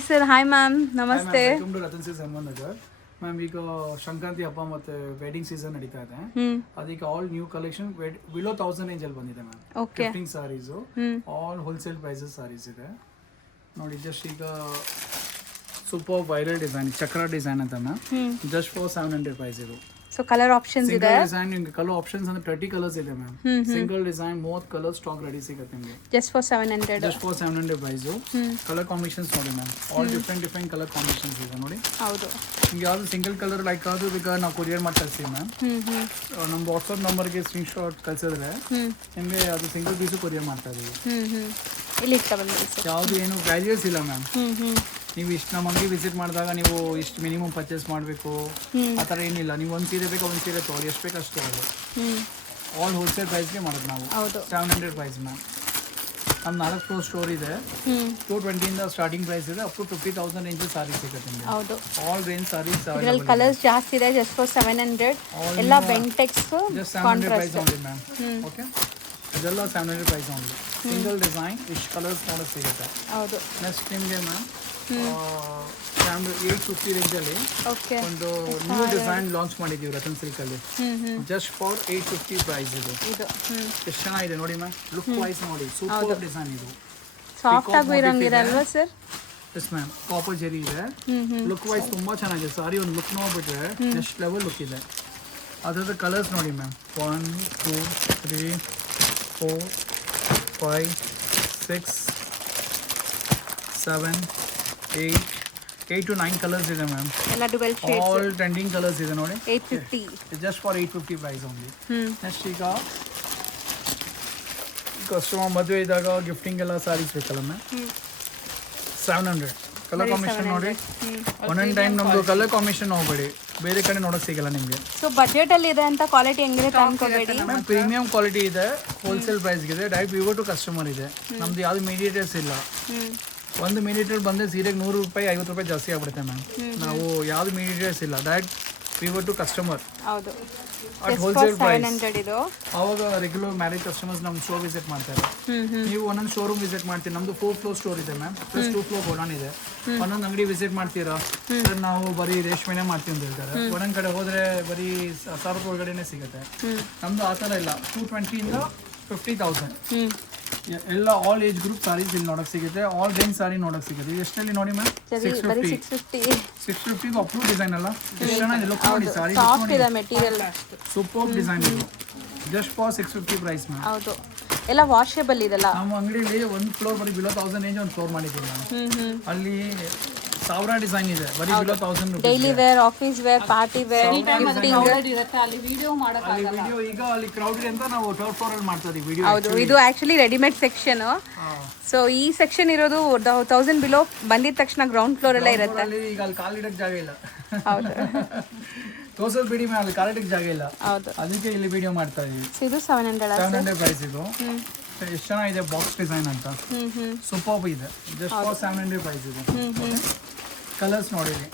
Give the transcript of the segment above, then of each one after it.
Hi sir. Hi ma'am, namaste. Welcome to Ratan silks Nagar. Ma'am, ಈಗ ಸಂಕ್ರಾಂತಿ ಹಬ್ಬ ಮತ್ತೆ ವೆಡ್ಡಿಂಗ್ ಸೀಸನ್ ನಡೀತಾ ಇದೆ. ಅದಕ್ಕೆ all new collection below 1000 range ಅಲ್ಲಿ ಬಂದಿದೆ ma'am. Gifting saris all wholesale prices saris ಇದೆ ನೋಡಿ. ಜಸ್ಟ್ ಈಗ ಸೂಪರ್ ವೈರಲ್ ಡಿಸೈನ್, ಚಕ್ರ ಡಿಸೈನ್ ಅಂತ ಮ್ಯಾಮ್. ಜಸ್ಟ್ ಫಾರ್ 700 ಪ್ರೈಸ್ ಇದು. ಸೊ ಕಲರ್ ಆಪ್ಷನ್ಸ್ ಇದೆ. ಡಿಸೈನ್ ನಿಮಗೆ ಕಲರ್ ಆಪ್ಷನ್ಸ್ ಅಂದ್ರೆ 30 ಕಲರ್ಸ್ ಇದೆ ma'am. Single design 30 colour stock ready ಸಿಗುತ್ತೆ ನಿಮಗೆ. Just for 700. Just for 700 price. Colour combinations ನೋಡಿ ma'am. All different colour combinations ಇದೆ ನೋಡಿ. ಹೌದು. ನಿಮ್ಗೆ ಯಾವ್ದು ಸಿಂಗಲ್ ಕಲರ್ ಲೈಕ್ ಆದ್ರೂ ಬೇಕಾ ನಾವು ಕೊರಿಯರ್ ಮಾಡಿ ಕಳಿಸ್ತೀವಿ ಮ್ಯಾಮ್. ನಮ್ಮ ವಾಟ್ಸ್ಆಪ್ ನಂಬರ್ಗೆ ಸ್ಕ್ರೀನ್ ಶಾಟ್ ಕಳ್ಸಿದ್ರೆ ನಿಮಗೆ ಅದು ಸಿಂಗಲ್ ಪೀಸು ಕೊರಿಯರ್ ಮಾಡ್ತಾ ಇದೀವಿ. ಇಲ್ಲಿ ಇಷ್ಟ ಬಂದ ಯಾವುದು ಏನು ವ್ಯಾಲ್ಯೂಸ್ ಇಲ್ಲ ಮ್ಯಾಮ್. ನೀವು ಇಷ್ಟು ನಮ್ಮ ಅಂಗಡಿ ವಿಸಿಟ್ ಮಾಡಿದಾಗ ನೀವು ಇಷ್ಟು ಮಿನಿಮಮ್ ಪರ್ಚೇಸ್ ಮಾಡಬೇಕು ಆ ಥರ ಏನಿಲ್ಲ. ನೀವು ಒಂದು ಸೀರೆ ಬೇಕು ಒಂದು ಸೀರೆ ತೊಗೊಳ್ಳಿ, ಎಷ್ಟು ಬೇಕು ಅಷ್ಟು ಅದು ಆಲ್ ಹೋಲ್ಸೇಲ್ ಪ್ರೈಸ್ಗೆ ಮಾಡೋದು ನಾವು. 700 ಪ್ರೈಸ್ ಮ್ಯಾಮ್. ನಮ್ಮ 4 ಫ್ಲೋರ್ ಸ್ಟೋರ್ ಇದೆ. 220 ಇಂದ ಸ್ಟಾರ್ಟಿಂಗ್ ಪ್ರೈಸ್ ಇದೆ. ಅಪ್ ಟು 50,000 ರೇಂಜ್ ಸಾರೀಸ್ ಸಿಗುತ್ತೆ ನಿಮಗೆ. ಹೌದು. ಆಲ್ ರೇಂಜ್ ಸಾರೀಸ್ ಇದರಲ್ಲಿ ಕಲರ್ಸ್ ಜಾಸ್ತಿ ಇದೆ. ಜಸ್ಟ್ ಫಾರ್ 700 ಎಲ್ಲ Bentex just 700 price only ma'am. Okay, ಇದೆಲ್ಲ 700 ಪ್ರೈಸ್ ಓನ್ಲಿ. ಸಿಂಗಲ್ ಡಿಸೈನ್ ಇಷ್ಟು ಕಲರ್ಸ್ ನೋಡೋಕೆ ಸಿಗುತ್ತೆ. ಹೌದು. ನೆಕ್ಸ್ಟ್ ನಿಮಗೆ ಮ್ಯಾಮ್ 850 ರೇಂಜಲ್ಲಿ ಒಂದು ನ್ಯೂ ಡಿಸೈನ್ ಲಾಂಚ್ ಮಾಡಿದ್ದೀವಿ ರತನ್ ಸಿಲ್ಕಲ್ಲಿ. ಜಸ್ಟ್ ಫಾರ್ 850 ಪ್ರೈಸ್ ಇದು. ಎಷ್ಟು ಚೆನ್ನಾಗಿದೆ ನೋಡಿ ಮ್ಯಾಮ್. ಲುಕ್ ವೈಸ್ ನೋಡಿ, ಸೂಪರ್ ಡಿಸೈನ್ ಇದು. ಸಾಫ್ಟ್ ಆಗಿ ಇರಂಗಿರಲ್ವಾ sir? Yes ma'am, copper zari ಇದೆ. ಲುಕ್ ವೈಸ್ ತುಂಬಾ ಚೆನ್ನಾಗಿದೆ ಸಾರಿ. ಒಂದು ಲುಕ್ ನೋಡ್ಬಿಟ್ರೆ ನೆಕ್ಸ್ಟ್ ಲೆವೆಲ್ ಲುಕ್ ಇದೆ. ಅದ್ರದ್ದು ಕಲರ್ಸ್ ನೋಡಿ ಮ್ಯಾಮ್. 1 2 3 4 5 6 7 8 to 9 ಕಲರ್ಸ್ ಇದೆ ಮ್ಯಾಮ್. ಎಲ್ಲ dual shades, all trending colours ಇದೆ ನೋಡಿ. 850 just for 850 price only. Next ಈಗ ಕಸ್ಟಮರ್ ಮದುವೆ ಇದ್ದಾಗ ಗಿಫ್ಟಿಂಗ್ ಎಲ್ಲ ಸಾರೀಸ್ ಬೇಕಲ್ಲ ಮ್ಯಾಮ್. 700 ಕಲರ್ ಕಾಂಬಿನೇಷನ್ ನೋಡಿ. ಒಂದೊಂದು ಟೈಮ್ ನಮ್ದು ಕಲರ್ ಕಾಂಬಿನೇಷನ್ ಹೋಗ್ಬೇಡಿ, ಬೇರೆ ಕಡೆ ನೋಡೋಕೆ ಸಿಗಲ್ಲ ನಿಮಗೆ. ಸೊ ಬಜೆಟ್ ಅಲ್ಲಿ ಇದೆ ಅಂತ ಕ್ವಾಲಿಟಿ ಹೆಂಗಿರುತ್ತೆ ಅನ್ಕೋಬೇಡಿ ಮ್ಯಾಮ್. ಪ್ರೀಮಿಯಂ ಕ್ವಾಲಿಟಿ ಇದೆ, ಹೋಲ್ಸೇಲ್ ಪ್ರೈಸ್ಗೆ ಇದೆ, ಡೈರೆಕ್ಟ್ ವಿವೋ ಟು ಕಸ್ಟಮರ್ ಇದೆ. ನಮ್ದು ಯಾವ್ದು ಮೀಡಿಯೇಟರ್ಸ್ ಇಲ್ಲ. ಒಂದು ಮೀಡಿಯೇಟರ್ ಬಂದರೆ ಸೀರೆಗೆ 100 ರೂಪಾಯಿ 50 ರೂಪಾಯಿ ಜಾಸ್ತಿ ಆಗ್ಬಿಡುತ್ತೆ ಮ್ಯಾಮ್. ನಾವು ಯಾವ್ದು ಮೀಡಿಯೇಟರ್ಸ್ ಇಲ್ಲ, ಡೈರೆಕ್ಟ್ ವಿವೋ ಟು ಕಸ್ಟಮರ್. ಹೌದು. At wholesale price. ಇದು ಅವಾಗ ರೆಗ್ಯುಲರ್ ಮ್ಯಾರೇಜ್ ಕಸ್ಟಮರ್ಸ್ ನಮ್ಮ ಶೋ ವಿಸಿಟ್ ಮಾಡ್ತಾರೆ. ನೀವು ಒಂದೊಂದು ಶೋರೂಮ್ ವಿಸಿಟ್ ಮಾಡ್ತೀರಿ. ನಮ್ದು 4 ಫ್ಲೋರ್ ಸ್ಟೋರ್ ಇದೆ ಮ್ಯಾಮ್, ಪ್ಲಸ್ 2 ಫ್ಲೋರ್ ಗೋಡೌನ್ ಇದೆ. ಒಂದೊಂದು ಅಂಗಡಿ ವಿಸಿಟ್ ಮಾಡ್ತೀರಾ ಸರ್, ನಾವು ಬರೀ ರೇಷ್ಮೆನೇ ಮಾಡ್ತೀವಿ ಅಂತ ಹೇಳ್ತಾರೆ. ಒಂದೊಂದು ಕಡೆ ಹೋದ್ರೆ ಬರೀ 1000 ರೂಪಾಯಿ ಒಳಗಡೆನೆ ಸಿಗುತ್ತೆ. ನಮ್ದು ಆ ಥರ ಇಲ್ಲ. 220 ಇಂದ 50,000 ಎಲ್ಲ ಆಲ್ ಏಜ್ ಗ್ರೂಪ್ ಸಾರೀಸ್ ಇಲ್ಲಿ ನೋಡಕ್ ಸಿಗುತ್ತೆ. ಆಲ್ ರೇಂಜ್ ಸಾರಿ ನೋಡಕ್ ಸಿಗುತ್ತೆ. ಎಷ್ಟಲ್ಲಿ ನೋಡಿ ಮ್ಯಾಮ್? 650 ಅಪ್ ಟು ಡಿಸೈನ್ ಅಲ್ಲ. ಎಷ್ಟು ಚೆನ್ನಾಗಿದೆ ಲುಕ್ ನೋಡಿ. ಸಾರಿ ಸೂಪರ್ ಡಿಸೈನ್ ಇದು. Just for 650 price ma'am. ಹೌದು. ಎಲ್ಲ ವಾಷೇಬಲ್ ಇದೆಲ್ಲ. ನಮ್ಮ ಅಂಗಡಿಯಲ್ಲಿ ಒಂದು ಫ್ಲೋರ್ ಬರೀ ಬಿಲೋ 1000 ರೇಂಜ್ ಒಂದು ಫ್ಲೋರ್ ಮಾಡಿದ್ದೀವಿ ಮ್ಯಾಮ್. ಅಲ್ಲಿ 1000 ಡಿಸೈನ್ ಇದೆ ಬರೀ ಬಿಲೋ 1000 ರೂಪಾಯಿ. Daily wear, office wear, party wear, ಅಲ್ಲಿ ವಿಡಿಯೋ ಮಾಡೋಕ್ಕಾಗಲ್ಲ. ವಿಡಿಯೋ ಈಗ ಅಲ್ಲಿ ಕ್ರೌಡ್ ಅಂತ ನಾವು 12 ಫ್ಲೋರ್ ಅಲ್ಲಿ ಮಾಡ್ತಾ ಇದೀವಿ ವಿಡಿಯೋ. ಹೌದು. ಇದು ಆಕ್ಚುಲಿ ರೆಡಿಮೇಡ್ ಸೆಕ್ಷನ್. ಸೊ ಈ ಸೆಕ್ಷನ್ ಇರೋದು 1000 ಬಿಲೋ ಬಂದಿದ ತಕ್ಷಣ ಗ್ರೌಂಡ್ ಫ್ಲೋರ್ ಎಲ್ಲ ಇರುತ್ತೆ. ಈಗ ಅಲ್ಲಿ ಕಾಲಿಡಕ್ಕೆ ಜಾಗ ಇಲ್ಲ. ಹೌದು. ತೋರ್ಸೋದು ಬಿಡಿ ಮ್ಯಾಮ್, ಅಲ್ಲಿ ಕಾಲಿಡಕ್ಕೆ ಜಾಗ ಇಲ್ಲ. ಹೌದು. ಅದಕ್ಕೆ ಇಲ್ಲಿ ವಿಡಿಯೋ ಮಾಡ್ತಾ ಇದೀವಿ. ಇದು 700 ಪ್ರೈಸ್ ಇದು. ಎಷ್ಟು ಚೆನ್ನಾಗಿದೆ ಬಾಕ್ಸ್ ಡಿಸೈನ್ ಅಂತ. ಸೂಪರ್ ಇದೆ. ಜಸ್ಟ್ ಫಾರ್ 700 ಪ್ರೈಸ್ ಇದು. ಕಲರ್ಸ್ ನೋಡಿರಿ.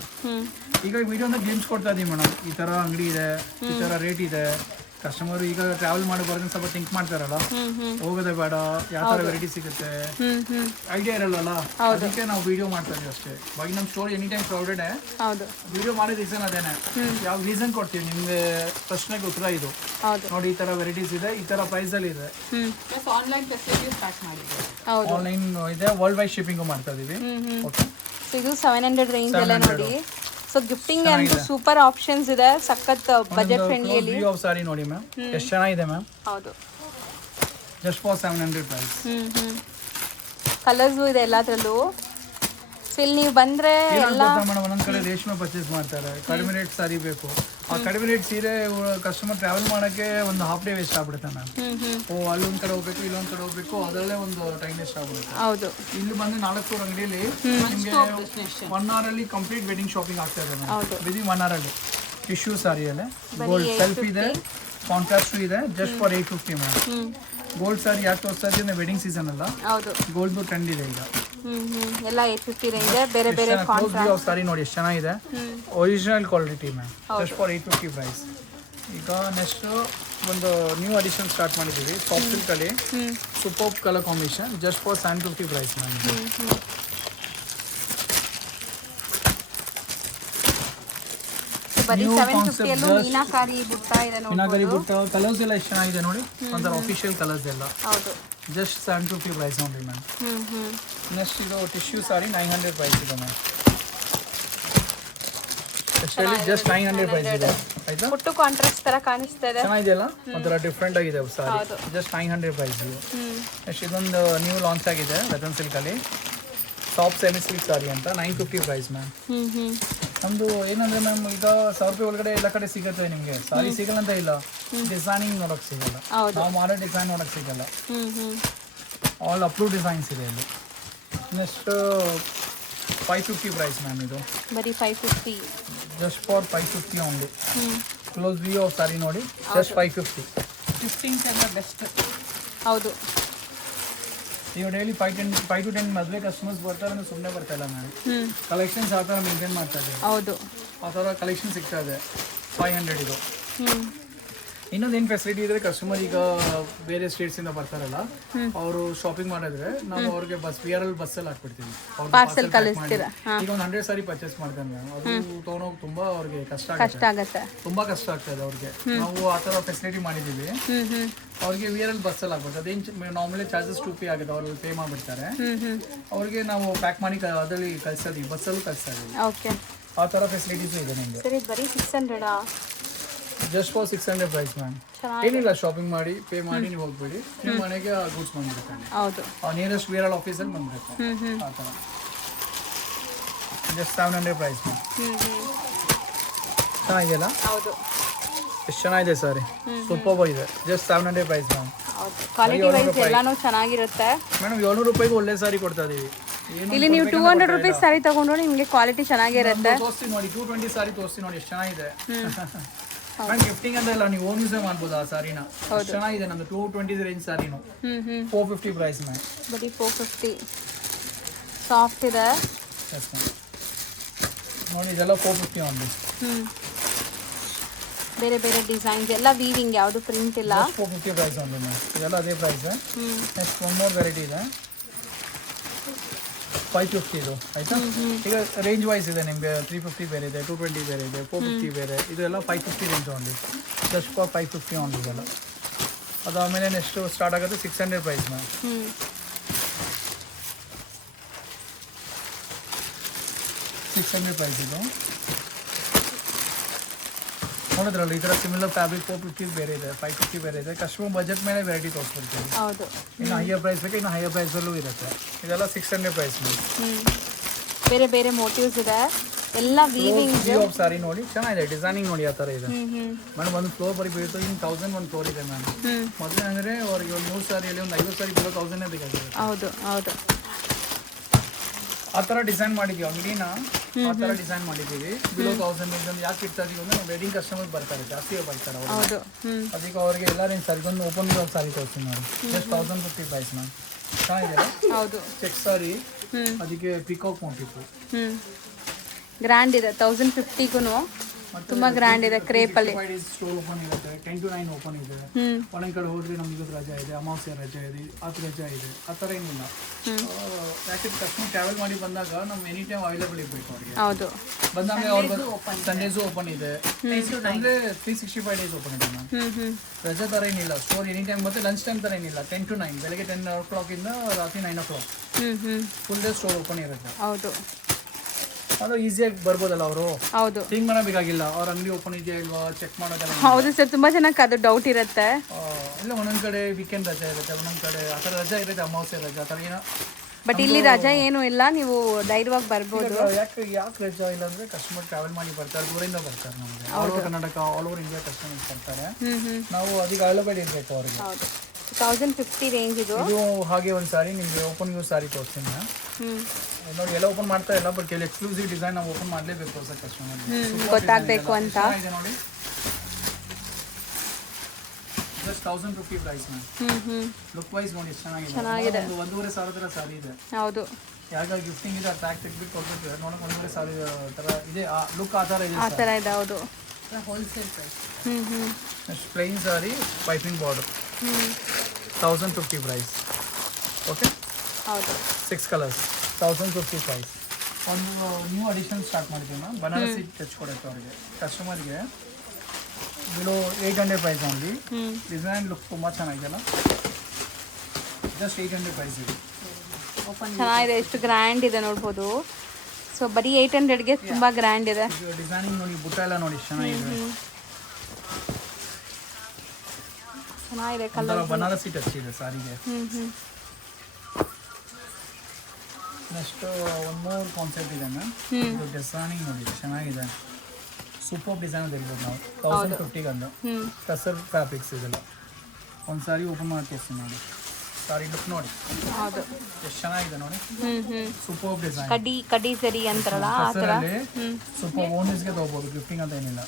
ಈಗ ವಿಡಿಯೋನ ಗೇಮ್ಸ್ ಕೊಡ್ತಾ ಇದೀವಿ ಮೇಡಮ್. ಈ ತರ ಅಂಗಡಿ ಇದೆ, ಈ ತರ ರೇಟ್ ಇದೆ. ಕಸ್ಟಮರ್ ಈಗ ಟ್ರಾವೆಲ್ ಮಾಡಬಾರ್ದು ಸ್ವಲ್ಪ ಥಿಂಕ್ ಮಾಡ್ತಾರಲ್ಲ, ಹೋಗೋದೇ ಬೇಡ, ಯಾವ ತರ ವೆರೈಟಿ ಸಿಗುತ್ತೆ ಐಡಿಯಾ ಇರಲ್ಲ. ಅದಕ್ಕೆ ನಾವು ವಿಡಿಯೋ ಮಾಡ್ತಾ ಇದೀವಿ ಅಷ್ಟೇ. ಬಾಗಿ ನಮ್ಮ store any time crowded. Video ಮಾಡೋ ರೀಸನ್ ಅದೇನೆ. ಯಾವ ರೀಸನ್ ಕೊಡ್ತೀವಿ ನಿಮ್ಗೆ ಪ್ರಶ್ನೆಗೆ ಉತ್ತರ ಇದು ನೋಡಿ. ಈ ತರ ವೆರೈಟೀಸ್ ಇದೆ, ಈ ತರ ಪ್ರೈಸ್ ಅಲ್ಲಿ ಇದೆ. ಆನ್ಲೈನ್ ಇದೆ, ವರ್ಲ್ಡ್ ವೈಡ್ ಶಿಪ್ಪಿಂಗ್ ಮಾಡ್ತಾ ಇದೀವಿ. ಓಕೆ. ಇದು 700 ರೇಂಜ್ ಎಲ್ಲ ನೋಡಿ. ಸೊ ಗಿಫ್ಟಿಂಗ್ ಅಂತೂ ಸೂಪರ್ ಆಪ್ಷನ್ಸ್ ಇದೆ. ಸಖತ್ ಬಜೆಟ್ ಫ್ರೆಂಡ್ಲಿಯಲ್ಲಿ ಸಾರಿ ನೋಡಿ ಮ್ಯಾಮ್. ಎಷ್ಟು ಚೆನ್ನಾಗಿದೆ ಮ್ಯಾಮ್. ಹೌದು. Just for 700 price. ಕಲರ್ಸ್ ಇದೆ ಎಲ್ಲಾದ್ರಲ್ಲೂ. ಸೊ ಇಲ್ಲಿ ನೀವು ಬಂದ್ರೆ ಎಲ್ಲ ಮೇಡಮ್ ಒಂದೊಂದ್ ಕಡೆ ರೇಷ್ಮೆ ಪರ್ಚೇಸ್ ಮಾಡ್ತಾರೆ. ಕಡಿಮೆ ರೇಟ್ ಸಾರಿ ಬೇಕು. ಆ ಕಡಿಮೆ ರೇಟ್ ಸೀರೆ ಕಸ್ಟಮರ್ ಟ್ರಾವೆಲ್ ಮಾಡಕ್ಕೆ ಒಂದು ಹಾಫ್ ಡೇ ವೇಸ್ಟ್ ಆಗ್ಬಿಡುತ್ತೆ ಮ್ಯಾಮ್. ಅಲ್ಲೊಂದ್ ಕಡೆ ಹೋಗ್ಬೇಕು, ಇಲ್ಲೊಂದ್ ಕಡೆ ಹೋಗ್ಬೇಕು, ಅದರಲ್ಲೇ ಒಂದು ಟೈಮ್ ವೇಸ್ಟ್ ಆಗ್ಬಿಡುತ್ತೆ. ಹೌದು. ಇಲ್ಲಿ ಬಂದು 4 ಫ್ಲೋರ್ ಅಂಗಡಿಯಲ್ಲಿ ನಿಮಗೆ 1 hour ಅಲ್ಲಿ ಕಂಪ್ಲೀಟ್ ವೆಡ್ಡಿಂಗ್ ಶಾಪಿಂಗ್ ಆಗ್ತಾ ಇದೆ ಮ್ಯಾಮ್. ವಿದಿನ್ 1 hour ಅಲ್ಲಿ ಟಿಶ್ಯೂ ಸಾರಿಯಲ್ಲೇ ಗೋಲ್ಡ್ ಸೆಲ್ಫ್ ಇದೆ, ಕಾಂಟ್ರಾಸ್ಟ್ ಇದೆ. Just for 850 ma'am. ಗೋಲ್ಡ್ ಸಾರಿ ಯಾಕೆ ತೋರಿಸ್ತಾ ಇದ್ದೀವಿ, ವೆಡ್ಡಿಂಗ್ ಸೀಸನ್ ಅಲ್ಲ. ಹೌದು. ಗೋಲ್ಡ್ ಟ್ರೆಂಡ್ ಇದೆ ಈಗ. ಎಲ್ಲ 850 ರೇಂಜ್. ಬೇರೆ ಬೇರೆ ಕಾಂಟ್ರಾಸ್ಟ್ ಸಾರಿ ನೋಡಿ ಎಷ್ಟು ಚೆನ್ನಾಗಿದೆ. Original quality ma'am. Just for 850 price. ಈಗ ನೆಕ್ಸ್ಟ್ ಒಂದು ನ್ಯೂ ಅಡಿಷನ್ ಸ್ಟಾರ್ಟ್ ಮಾಡಿದ್ದೀವಿ ಸಾಫ್ಟ್ ಸಿಲ್ಕ್ ಅಲ್ಲಿ. Super colour combination. Just for 750 price ma'am. ಬರೀ New 750 ಅಲ್ಲೂ concept, ಮೀನಾಕಾರಿ ಬುಟ್ಟ ಇದೆ ಮಿನಾಕರಿ ನೋಡ್ಬೋದು. ಬುಟ್ಟ ಕಲರ್ಸ್ ಎಲ್ಲ ಎಷ್ಟು ಚೆನ್ನಾಗಿದೆ ನೋಡಿ, ಒಂಥರ ಅಫಿಷಿಯಲ್ ಕಲರ್ಸ್ ಎಲ್ಲ. ಹೌದು. ಜಸ್ಟ್ 750 ಪ್ರೈಸ್ ನೋಡಿ ಮ್ಯಾಮ್. ನೆಕ್ಸ್ಟ್ ಇದು ಟಿಶ್ಯೂ ಸಾರಿ 900 ಪ್ರೈಸ್ ಇದೆ ಮ್ಯಾಮ್. ಆಕ್ಚುಲಿ ಜಸ್ಟ್ 900 ಪ್ರೈಸ್ ಇದೆ ಆಯ್ತಾ. ಫುಟ್ಟು ಕಾಂಟ್ರಾಸ್ಟ್ ತರ ಕಾಣಿಸ್ತಾ ಇದೆ. ಚೆನ್ನಾಗಿದೆಯಲ್ಲ, ಒಂಥರ ಡಿಫ್ರೆಂಟ್ ಆಗಿದೆ ಸಾರಿ. ಜಸ್ಟ್ 900 ಪ್ರೈಸ್ ಇದು. ನೆಕ್ಸ್ಟ್ ಇದೊಂದು ನ್ಯೂ ಲಾಂಚ್ ಆಗಿದೆ ವೆತನ್ ಸಿಲ್ಕಲ್ಲಿ, ಸಾಫ್ಟ್ ಸೆಮಿ ಸಿಲ್ಕ್ ಸಾರಿ ಅಂತ 950 ಪ್ರೈಸ್ ಮ್ಯಾಮ್. ನಮ್ದು ಏನಂದ್ರೆ ಮ್ಯಾಮ್, ಈಗ 1000 ರೂಪಾಯಿ ಒಳಗಡೆ ಎಲ್ಲ ಕಡೆ ಸಿಗುತ್ತೆ ನಿಮಗೆ. ಸಾರಿ ಸಿಗಲ್ಲ ಅಂತ ಇಲ್ಲ, ಡಿಸೈನಿಂಗ್ ನೋಡಕ್ ಸಿಗಲ್ಲ, ನಾವು ಮಾಡೋ ಡಿಸೈನ್ ನೋಡಕ್ ಸಿಗಲ್ಲ. ಆಲ್ ಅಪ್ರೂವ್ ಡಿಸೈನ್ಸ್ ಇದೆ ಇಲ್ಲಿ. Next 550 price ma'am. ಇದು ಬರೀ 550. Just for 550 only. Close view of sari ನೋಡಿ, ಜಸ್ಟ್ 550. ಗಿಫ್ಟಿಂಗ್ಸ್ ಎಲ್ಲ ಬೆಸ್ಟ್. ಹೌದು. ಈಗ ಡೈಲಿ 5 to 10 ಮದುವೆ ಕಸ್ಟಮರ್ಸ್ ಬರ್ತಾರೆ ಅಂದ್ರೆ ಸುಮ್ಮನೆ ಬರ್ತಾ ಇಲ್ಲ ಮ್ಯಾಮ್. ಕಲೆಕ್ಷನ್ಸ್ ಆ ಥರ ಮೇಂಟೈನ್ ಮಾಡ್ತಾ ಇದ್ದೀವಿ. ಹೌದು. ಆ ಥರ ಕಲೆಕ್ಷನ್ ಸಿಗ್ತಾ ಇದೆ. 500 ಇದು. ಇನ್ನೊಂದೇನು ಫೆಸಿಲಿಟಿ ಇದ್ರೆ, ಕಸ್ಟಮರ್ ಈಗ ಬೇರೆ ಸ್ಟೇಟ್ಸಿಂದ ಬರ್ತಾರಲ್ಲ, ಅವರು ಶಾಪಿಂಗ್ ಮಾಡಿದ್ರೆ ನಾವು ಅವ್ರಿಗೆ VRL ಬಸ್ಸಲ್ಲಿ ಹಾಕ್ಬಿಡ್ತೀವಿ. ಪಾರ್ಸೆಲ್ ಕಳಿಸ್ತೀರಾ? ಈಗ ಒಂದು 100 ಸಾರಿ ಪರ್ಚೇಸ್ ಮಾಡ್ತಾರೆ ಮ್ಯಾಮ್, ಅದು ತೊಗೊಂಡೋಗಿ ತುಂಬಾ ಅವ್ರಿಗೆ ಕಷ್ಟ ಆಗುತ್ತೆ, ತುಂಬಾ ಕಷ್ಟ ಆಗ್ತದೆ ಅವ್ರಿಗೆ. ನಾವು ಆ ಥರ ಫೆಸಿಲಿಟಿ ಮಾಡಿದ್ದೀವಿ. ಅವ್ರಿಗೆ VRL ಬಸ್ಸಲ್ಲಿ ಹಾಕ್ಬಿಡ್ತಾರೆ. ಅದೇನು ನಾರ್ಮಲಿ ಚಾರ್ಜಸ್ 2 ಪೇ ಆಗುತ್ತೆ, ಅವ್ರು ಪೇ ಮಾಡಿಬಿಡ್ತಾರೆ. ಅವ್ರಿಗೆ ನಾವು ಪ್ಯಾಕ್ ಮಾಡಿ ಅದರಲ್ಲಿ ಕಳ್ಸೋದು, ಬಸ್ಸಲ್ಲೂ ಕಳಿಸ್ತಾ ಇದ್ದೀವಿ. ಓಕೆ. ಆ ಥರ ಫೆಸಿಲಿಟೀಸು ಇದೆ ನಿಮಗೆ. ಸರಿ, ಬರೀ 600. Just for 600 price ma'am. ಏನಿಲ್ಲ, ಶಾಪಿಂಗ್ ಮಾಡಿ ಪೇ ಮಾಡಿ ನೀವು ಹೋಗ್ಬೇಡಿ, ನಿಮ್ಮ ಮನೆಗೆ ಗೂಡ್ಸ್ ಬಂದ್ಬಿಡ್ತಾನೆ. ಹೌದು. ನಿಯರೆಸ್ಟ್ VRL ಆಫೀಸಲ್ಲಿ ಬಂದ್ಬಿಡುತ್ತೆ. ಆ ಥರ. Just 700 price ma'am. ಚೆನ್ನಾಗಿದೆಯಲ್ಲ? ಹೌದು. ಎಷ್ಟು ಚೆನ್ನಾಗಿದೆ ಸರ್, ಸೂಪರ್ ಇದೆ. Just 700 price ma'am. ಹೌದು. ಕ್ವಾಲಿಟಿ ವೈಸ್ ಎಲ್ಲಾನು ಚೆನ್ನಾಗಿರುತ್ತೆ ಮೇಡಮ್. 700 ರೂಪಾಯಿಗೆ ಒಳ್ಳೆ ಸಾರಿ ಕೊಡ್ತಾ ಇದೀವಿ. ಇಲ್ಲಿ ನೀವು 200 ರುಪೀಸ್ ಸಾರಿ ತಗೊಂಡ್ರು ನಿಮಗೆ ಕ್ವಾಲಿಟಿ ಚೆನ್ನಾಗಿರುತ್ತೆ. ತೋರಿಸ್ತೀನಿ ನೋಡಿ, 220 ಸಾರಿ ತೋರಿಸ್ತೀನಿ ನೋಡಿ, ಎಷ್ಟು ಚೆನ್ನಾಗಿದೆ. ಮ್ಯಾಮ್ ಗಿಫ್ಟಿಂಗ್ ಅಂತ ಇಲ್ಲ, ನೀವು ಓನ್ ಯೂಸೇ ಮಾಡ್ಬೋದು ಆ ಸಾರಿನ. ಚೆನ್ನಾಗಿದೆ ನಮ್ದು 220 ರೇಂಜ್ ಸಾರಿನು. 450 price ma'am. ಬರೀ 450. ಸಾಫ್ಟ್ ಇದೆ ನೋಡಿ, ಇದೆಲ್ಲ 450 ಓನ್ಲಿ. ಬೇರೆ ಬೇರೆ ಡಿಸೈನ್ಸ್ ಎಲ್ಲ ವೀವಿಂಗ್, ಯಾವುದು ಪ್ರಿಂಟ್ ಇಲ್ಲ. 450 ಪ್ರೈಸ್ ಓನ್ಲಿ ಮ್ಯಾಮ್. ಇದೆಲ್ಲ ಅದೇ price. Next one more variety ಇದೆ, 550 ಇದು ಆಯ್ತಾ. ಈಗ ರೇಂಜ್ ವೈಸ್ ಇದೆ ನಿಮಗೆ, 350 ಬೇರೆ ಇದೆ, 220 ಬೇರೆ ಇದೆ, 450 ಬೇರೆ. ಇದೆಲ್ಲ 550 range only. Just for 550 only ಇದೆಲ್ಲ. ಅದಾದಮೇಲೆ ನೆಕ್ಸ್ಟ್ ಸ್ಟಾರ್ಟ್ ಆಗುತ್ತೆ 600 ಪ್ರೈಸ್ ಮ್ಯಾಮ್. 600 ಪ್ರೈಸ್ ಇದು. ನೋಡಿದ್ರಲ್ಲ, ಈ ಥರ ಸಿಮಿಲರ್ ಫ್ಯಾಬ್ರಿಕ್ 450 ಬೇರೆ ಇದೆ, 550 ಬೇರೆ ಇದೆ. ಕಸ್ಟಮರ್ ಬಜೆಟ್ ಮೇಲೆ ವೆರೈಟಿ ತೋರಿಸ್ಬಿಡ್ತೀವಿ. ಹೌದು. ಇನ್ನು ಹೈಯರ್ ಪ್ರೈಸ್ ಬೇಕು, ಇನ್ನು ಹೈಯರ್ ಪ್ರೈಸಲ್ಲೂ ಇರುತ್ತೆ. ಇದೆಲ್ಲ 600 ಪ್ರೈಸ್ ಮ್ಯಾಮ್. ಬೇರೆ ಬೇರೆ ಮೋಟಿವ್ಸ್ ಇದೆ, ಎಲ್ಲ ವೀವಿಂಗ್. ವ್ಯೂ ಆಫ್ ಸಾರಿ ನೋಡಿ, ಚೆನ್ನಾಗಿದೆ. ಡಿಸೈನಿಂಗ್ ನೋಡಿ, ಆ ಥರ ಇದೆ ಮೇಡಮ್. ಒಂದು ಫ್ಲೋರ್ ಬರೀ ಬೀಳುತ್ತೆ, ಇನ್ನು 1000 ಒಂದು ಫ್ಲೋರ್ ಇದೆ ಮ್ಯಾಮ್. ಮೊದಲೇ ಅಂದರೆ ಅವ್ರಿಗೆ ಒಂದು 100 ಸಾರಿಯಲ್ಲಿ ಒಂದು 50 ಸಾರಿ ಬಿಡೋ 1000 ಬೇಕಾಗಿದೆ. ಹೌದು ಹೌದು. ಆ ಥರ ಡಿಸೈನ್ ಮಾಡಿದ್ವಿ ಅಂಗಡಿನ, ಆ ಥರ ಡಿಸೈನ್ ಮಾಡಿದ್ದೀವಿ. ಬಿಲೋ 1000 ಇದನ್ನು ಯಾಕೆ ಇಡ್ತಾ ಇದೀವಿ ಅಂದರೆ, ವೆಡ್ಡಿಂಗ್ ಕಸ್ಟಮರ್ ಬರ್ತಾರೆ, ಜಾಸ್ತಿ ಬರ್ತಾರೆ ಅವರು. ಹೌದು. ಅದಕ್ಕೆ ಅವ್ರಿಗೆ ಎಲ್ಲ ರೇಂಜ್ ಸಾರಿ. ಒಂದು ಓಪನ್ ವ್ಯೂ ಸಾರಿ ತೋರಿಸ್ತೀನಿ ನೋಡಿ, ಜಸ್ಟ್ 1050 ಪ್ರೈಸ್ ಮ್ಯಾಮ್. ಚೆನ್ನಾಗಿದೆ. ಹೌದು. ಚೆಕ್ ಸಾರಿ, ಅದಕ್ಕೆ ಪಿಕಾಕ್ ಮೋಟಿಫು. ಗ್ರ್ಯಾಂಡ್ ಇದೆ. 1050ಗೂ ತುಂಬಾ ಗ್ರ್ಯಾಂಡ್ ಇದೆ. ಕ್ರೇಪಲ್ಲಿ ಸ್ಟೋರ್ ಓಪನ್ ಇರುತ್ತೆ, 10 to 9 ಓಪನ್ ಇದೆ. ಒಂದೊಂದು ಕಡೆ ಹೋದ್ರೆ ನಮ್ಗೆ ರಜಾ ಇದೆ, ಅಮಾವಾಸ್ಯೆ ರಜಾ ಇದೆ, ಅದು ರಜಾ ಇದೆ, ಆ ಥರ ಏನಿಲ್ಲ. ಯಾಕೆ ಕಸ್ಟಮರ್ ಟ್ರಾವೆಲ್ ಮಾಡಿ ಬಂದಾಗ ನಮ್ಮ ಎನಿ ಟೈಮ್ ಅವೈಲೇಬಲ್ ಇರಬೇಕು ಅವ್ರಿಗೆ. ಹೌದು. ಬಂದಾಗ ಅವ್ರಿಗೆ ಸಂಡೇಸು ಓಪನ್ ಇದೆ, ಅಂದರೆ 365 ಡೇಸ್ ಓಪನ್ ಇದೆ ಮ್ಯಾಮ್. ರಜಾ ಥರ ಏನಿಲ್ಲ. ಸ್ಟೋರ್ ಎನಿ ಟೈಮ್ ಮತ್ತೆ ಲಂಚ್ ಟೈಮ್ ಥರ ಏನಿಲ್ಲ. 10 to 9, ಬೆಳಗ್ಗೆ 10 o'clock ಇಂದ ರಾತ್ರಿ 9 o'clock full day store open ಇರುತ್ತೆ. ಹೌದು. ಅದು ಈಸಿಯಾಗಿ ಬರ್ಬೋದಲ್ಲ ಅವರು. ಹೌದು. ಥಿಂಕ್ ಮಾಡಬೇಕಾಗಿಲ್ಲ, ಅವ್ರ ಅಂಗಡಿ ಓಪನ್ ಇದೆಯಾ ಇಲ್ವಾ ಚೆಕ್ ಮಾಡೋದಲ್ಲ. ಹೌದು ಸರ್, ತುಂಬಾ ಜನಕ್ಕೆ ಅದು ಡೌಟ್ ಇರುತ್ತೆ. ಇಲ್ಲ, ಒಂದೊಂದು ಕಡೆ ವೀಕೆಂಡ್ ರಜಾ ಇರುತ್ತೆ, ಒಂದೊಂದು ಕಡೆ ಆ ಥರ ರಜಾ ಇರುತ್ತೆ, ಅಮಾವಾಸ್ಯೆ ರಜಾ ಆ ಥರ ಏನೋ. ಬಟ್ ಇಲ್ಲಿ ರಜಾ ಏನು ಇಲ್ಲ, ನೀವು ಧೈರ್ಯವಾಗಿ ಬರ್ಬೋದು. ಯಾಕೆ ರಜಾ ಇಲ್ಲ ಅಂದರೆ, ಕಸ್ಟಮರ್ ಟ್ರಾವೆಲ್ ಮಾಡಿ ಬರ್ತಾರೆ, ದೂರಿಂದ ಬರ್ತಾರೆ. ನಮಗೆ all over Karnataka, all over India customers ಬರ್ತಾರೆ. ನಾವು ಅದಕ್ಕೆ ಅವೈಲೇಬಲ್ ಇರಬೇಕು ಅವ್ರಿಗೆ. ಹೌದು. 1050 ರೇಂಜ್ ಇದು. ಹಾಗೆ ಒಂದು ಸಾರಿ ನಿಮಗೆ ಓಪನ್ ಯೂಸ್ ಸಾರಿ ತೋರಿಸ್ತೀನಿ ನಾನು. ನೋಡಿ, ಎಲ್ಲ ಓಪನ್ ಮಾಡ್ತಾ ಇಲ್ಲ, ಬಟ್ ಕೆಲವು ಎಕ್ಸ್ಕ್ಲೂಸಿವ್ ಡಿಸೈನ್ ನಾವು ಓಪನ್ ಮಾಡಲೇಬೇಕು ಹೊಸ ಕಸ್ಟಮರ್ ಗೊತ್ತಾಗಬೇಕು ಅಂತ. ನೋಡಿ, just 1050 price ma'am. Look wise ನೋಡಿ ಎಷ್ಟು ಚೆನ್ನಾಗಿದೆ. 1,500 ಸಾರಿ ಇದೆ. ಹೌದು. ಯಾವಾಗ ಗಿಫ್ಟಿಂಗ್ ಇದೆ, ಟ್ಯಾಗ್ ತೆಗ್ಬಿಟ್ಟು ಕೊಟ್ಬಿಟ್ಟು ನೋಡೋಕೆ 1,500 ಥರ ಇದೆ. ಆ ಲುಕ್ ಆ ಥರ ಇದೆ. ಆ ಥರ ಇದೆ. ಹೌದು. Wholesale price. Next plain sari, piping border, 1050 price. Okay. ಹೌದು. 6 ಕಲರ್ಸ್, 1050 ಪ್ರೈಸ್. ಒಂದು ನ್ಯೂ ಅಡಿಷನ್ ಸ್ಟಾರ್ಟ್ ಮಾಡಿದ್ದೀವಿ ಮ್ಯಾಮ್ ಬನಾರಸಿ ಟಚ್ ಕೊಡುತ್ತೆ ಅವ್ರಿಗೆ ಕಸ್ಟಮರ್ಗೆ below 800 price only design look ತುಂಬ ಚೆನ್ನಾಗಿದೆಯಲ್ಲ ಜಸ್ಟ್ 800 ಪ್ರೈಸ್ ಇದೆ ಚೆನ್ನಾಗಿದೆ, ಎಷ್ಟು ಗ್ರ್ಯಾಂಡ್ ಇದೆ ನೋಡ್ಬೋದು. ಸೊ ಬರೀ 800ಗೆ ತುಂಬ ಗ್ರ್ಯಾಂಡ್ ಇದೆ. ಡಿಸೈನಿಂಗ್ ನೋಡಿ, ಬುಟ್ಟ ಎಲ್ಲ ನೋಡಿ ಚೆನ್ನಾಗಿದೆ. ಚೆನ್ನಾಗಿದೆ ಕಲರ್. ಬನಾರಸಿ ಟಚ್ ಇದೆ ಸಾರಿಗೆ. ನೆಕ್ಸ್ಟ್ ಒಂದು ಮೂರು ಕಾನ್ಸೆಪ್ಟ್ ಇದೆ ಮ್ಯಾಮ್. ಇದು ಡಿಸೈನಿಂಗ್ ನೋಡಿ ಚೆನ್ನಾಗಿದೆ, ಸೂಪರ್ ಡಿಸೈನ್ ಅಂತ ಹೇಳ್ಬೋದು ನಾವು. 1050 ಒಂದು ಟಸರ್ ಫ್ಯಾಬ್ರಿಕ್ಸ್ ಇದೆಲ್ಲ. ಒಂದು ಸಾರಿ ಓಪನ್ ಮಾಡಿ ತೋರಿಸ್ತೀನಿ ನೋಡಿ, ಸಾರಿ ಲುಕ್ ನೋಡಿ. ಹೌದು, ಎಷ್ಟು ಚೆನ್ನಾಗಿದೆ ನೋಡಿ, ಸೂಪರ್ ಡಿಸೈನ್. ಕಡಿ ಸರಿ ಅಂತಾರಲ್ಲ ಆ ಥರ. ಸೂಪರ್ ಓನರ್ಸ್ಗೆ ತಗೋಬೋದು, ಗಿಫ್ಟಿಂಗ್ ಅಂತ ಏನಿಲ್ಲ.